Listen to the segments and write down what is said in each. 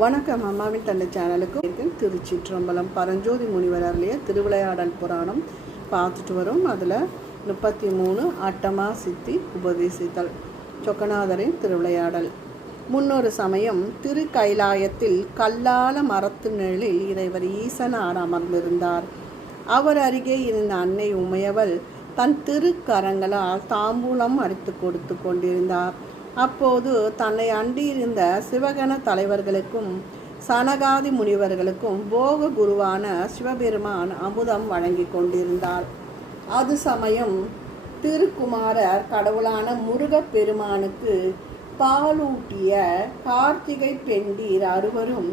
வணக்கம். அம்மாவின் தந்தை சேனலுக்கு இருக்கு திருச்சிற்றம்பலம் பரஞ்சோதி முனிவர் அருளிய திருவிளையாடல் புராணம் பார்த்துட்டு வரும். அதில் முப்பத்தி மூணு அட்டமா சித்தி உபதேசித்தல் சொக்கநாதரின் திருவிளையாடல். முன்னொரு சமயம் திரு கைலாயத்தில் கல்லால மரத்து நிழலில் இறைவர் ஈசனார் அமர்ந்திருந்தார். அவர் அருகே இருந்த அன்னை உமையவள் தன் திருக்கரங்களால் தாம்பூலம் அடித்து கொடுத்து கொண்டிருந்தார். அப்போது தன்னை அண்டியிருந்த சிவகண தலைவர்களுக்கும் சனகாதி முனிவர்களுக்கும் போக குருவான சிவபெருமான் அமுதம் வழங்கி கொண்டிருந்தார். அது சமயம் திருக்குமாரர் கடவுளான முருகப்பெருமானுக்கு பாலூட்டிய கார்த்திகை பெண்டீர் அறுவரும்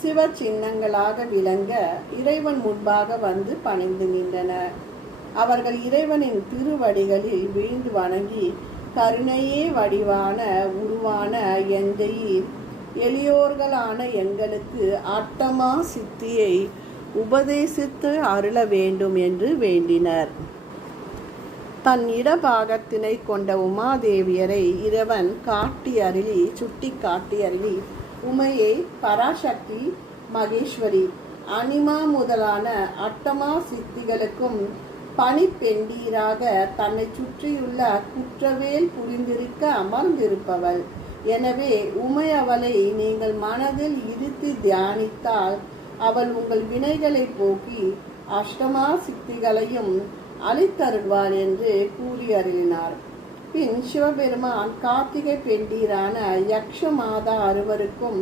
சிவ சின்னங்களாக விளங்க இறைவன் முன்பாக வந்து பணிந்து நின்றனர். அவர்கள் இறைவனின் திருவடிகளில் வீழ்ந்து வணங்கி கருணையே வடிவான உருவான எங்கையில் எளியோர்களான எங்களுக்கு அட்டமா சித்தியை உபதேசித்து அருள வேண்டும் என்று வேண்டினர். தன் இடபாகத்தினை கொண்ட உமாதேவியரை இறைவன் காட்டி அருளி சுட்டி காட்டி அருளி உமையை பராசக்தி மகேஸ்வரி அனிமா முதலான அட்டமா சித்திகளுக்கும் பனிப்பெண்டீராக தன்னை சுற்றியுள்ள குற்றவேல் புரிந்திருக்க அமர்ந்திருப்பவள். எனவே உமை அவளை நீங்கள் மனதில் இருத்து தியானித்தால் அவள் உங்கள் வினைகளை போக்கி அஷ்டமா சித்திகளையும் அளித்தருள்வார் என்று கூறி அருளினார் பின் சிவபெருமான் கார்த்திகை பெண்டீரான யக்ஷ மாதா அறுவருக்கும்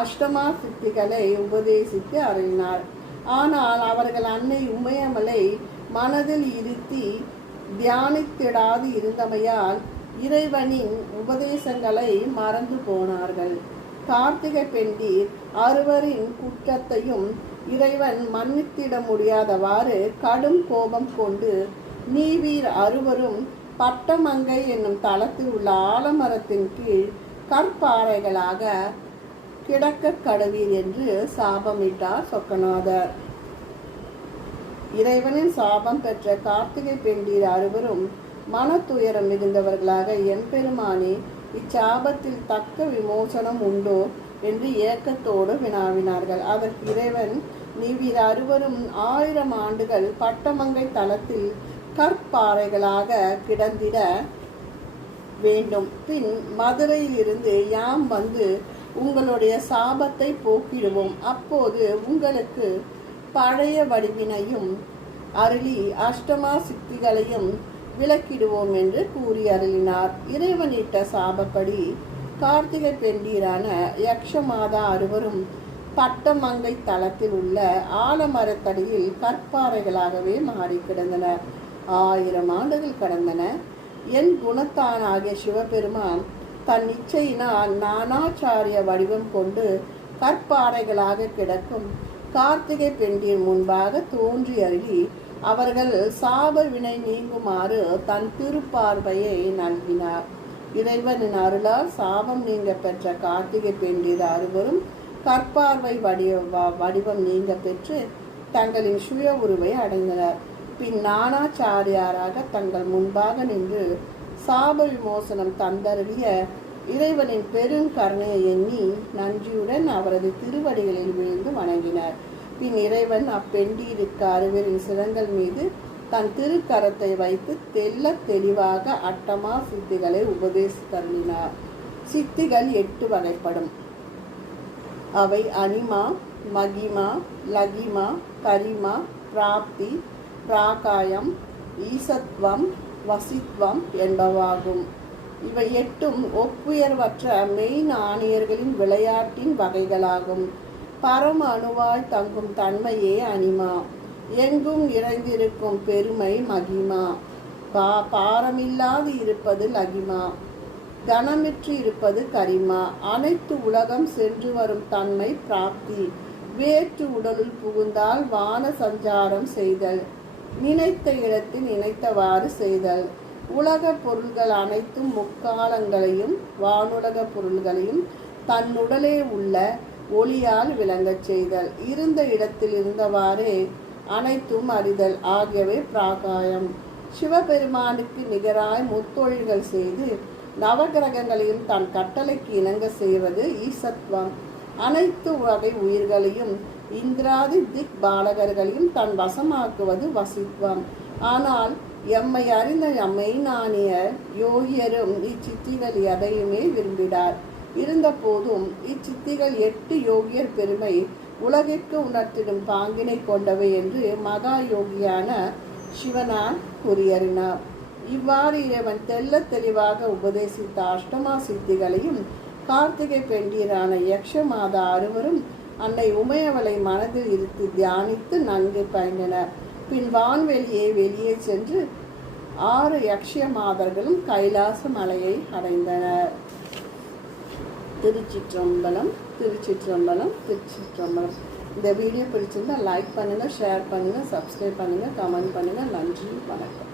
அஷ்டமா சித்திகளை உபதேசித்து அருளினார். ஆனால் அவர்கள் அன்னை உமையமலை மனதில் இருத்தி தியானித்திடாது இருந்தமையால் இறைவனின் உபதேசங்களை மறந்து போனார்கள். கார்த்திகை பெண்டீர் அறுவரின் குற்றத்தையும் இறைவன் மன்னித்திட முடியாதவாறு கடும் கோபம் கொண்டு நீவீர் அறுவரும் பட்டமங்கை என்னும் தளத்தில் உள்ள ஆலமரத்தின் கீழ் கற்பாறைகளாக கிடக்க கடவீர் என்று சாபமிட்டார் சொக்கநாதர். இறைவனின் சாபம் பெற்ற கார்த்திகை பெண்டீர் அறுவரும் மன துயரம் மிகுந்தவர்களாக எம்பெருமானே இச்சாபத்தில் தக்க விமோசனம் உண்டோ என்று ஏக்கத்தோடு வினாவினார்கள். அதற்கு இறைவன் நீவீர் அறுவரும் ஆயிரம் ஆண்டுகள் பட்டமங்கை தளத்தில் கற்பாறைகளாக கிடந்திட வேண்டும். பின் மதுரையிலிருந்து யாம் வந்து உங்களுடைய சாபத்தை போக்கிடுவோம். அப்போது உங்களுக்கு பழைய வடிவினையும் அருளி அஷ்டமா சித்திகளையும் விளக்கிடுவோம் என்று கூறி அருளினார். இறைவனிட்ட சாபப்படி கார்த்திகை பெண்டீரான யக்ஷமாதா அறுவரும் பட்டமங்கை தளத்தில் உள்ள ஆலமரத்தடியில் கற்பாறைகளாகவே மாறி கிடந்தனர். ஆயிரம் ஆண்டுகள் கடந்தன. என் குணத்தானாகிய சிவபெருமான் தன் இச்சையினால் நானாச்சாரிய வடிவம் கொண்டு கற்பாறைகளாக கிடக்கும் கார்த்திகை பெண்டின் முன்பாக தோன்றி அருகி அவர்கள் சாப வினை நீங்குமாறு தன் திருப்பார்வையை நல்கினார். இறைவனின் அருளால் சாபம் நீங்க பெற்ற கார்த்திகை பெண்டிர் அறுவரும் கற்பார்வை வடிவ வடிவம் நீங்க பெற்று தங்களின் சுய உருவை அடைந்தனர். பின் நானாச்சாரியாராக தங்கள் முன்பாக நின்று சாப விமோசனம் தந்தருளிய இறைவனின் பெருங்கருணையை எண்ணி நன்றியுடன் அவரது திருவடிகளில் விழுந்து வணங்கினார். பின் இறைவன் அப்பெண்டியிருக்க அறுவரின் சிரங்கள் மீது தன் திருக்கரத்தை வைத்து தெல்ல தெளிவாக அட்டமா சித்திகளை உபதேசித்தருளினார் சித்திகள் எட்டு வகைப்படும். அவை அனிமா மகிமா லகிமா கரிமா பிராப்தி பிராகாயம் ஈசத்வம் வசித்வம் என்பவாகும். இவை எட்டும் ஒப்புயர்வற்ற மெய் ஆணையர்களின் விளையாட்டின் வகைகளாகும். பரம அணுவாய் தங்கும் தன்மையே அனிமா. எங்கும் இறைந்திருக்கும் பெருமை மகிமா. பா பாரமில்லாது இருப்பது லகிமா. கனமிற்று இருப்பது கரிமா. அனைத்து உலகம் சென்று வரும் தன்மை பிராப்தி. வேற்று உடலுள் புகுந்தால் வான சஞ்சாரம் செய்தல். நினைத்த இடத்தில் நினைத்தவாறு செய்தல். உலக பொருள்கள் அனைத்தும் முக்காலங்களையும் வானுலக பொருள்களையும் தன்னுடலே உள்ள ஒளியால் விளங்கச் செய்தல். இருந்த இடத்தில் இருந்தவாறே அனைத்தும் அறிதல். ஆகியவை பிராகாயம். சிவபெருமானுக்கு நிகராய் முத்தொழில்கள் செய்து நவகிரகங்களையும் தன் கட்டளைக்கு இணங்க செய்வது ஈசத்வம் அனைத்து வகை உயிர்களையும் இந்திராதி திக் பாலகர்களையும் தன் வசமாக்குவது வசித்வம் ஆனால் எம்மை அறிந்த எம்மை நாணியர் யோகியரும் இச்சித்திகள் எதையுமே விரும்பினார். இருந்த போதும் இச்சித்திகள் எட்டு யோகியர் பெருமை உலகிற்கு உணர்த்திடும் பாங்கினை கொண்டவை என்று மகா யோகியான சிவனான் கூறியறினார். இவ்வாறு இறைவன் தெல்ல தெளிவாக உபதேசித்த அஷ்டமா சித்திகளையும் கார்த்திகை பெண்டீரான யக்ஷ மாதா அறுவரும் அன்னை உமையவளை மனதில் இருத்தி தியானித்து நன்கு பயந்தனர் பின் வான்வெளியே வெளியே சென்று ஆறு யக்ஷய மாதர்களும் கைலாச மலையை அடைந்தனர். திருச்சிற்றம்பலம் திருச்சிற்றம்பலம் திருச்சிற்றம்பலம். இந்த வீடியோ பிடிச்சிருந்தா லைக் பண்ணுங்கள் ஷேர் பண்ணுங்கள் சப்ஸ்கிரைப் பண்ணுங்கள் கமெண்ட் பண்ணுங்கள் நன்றி வணக்கம்.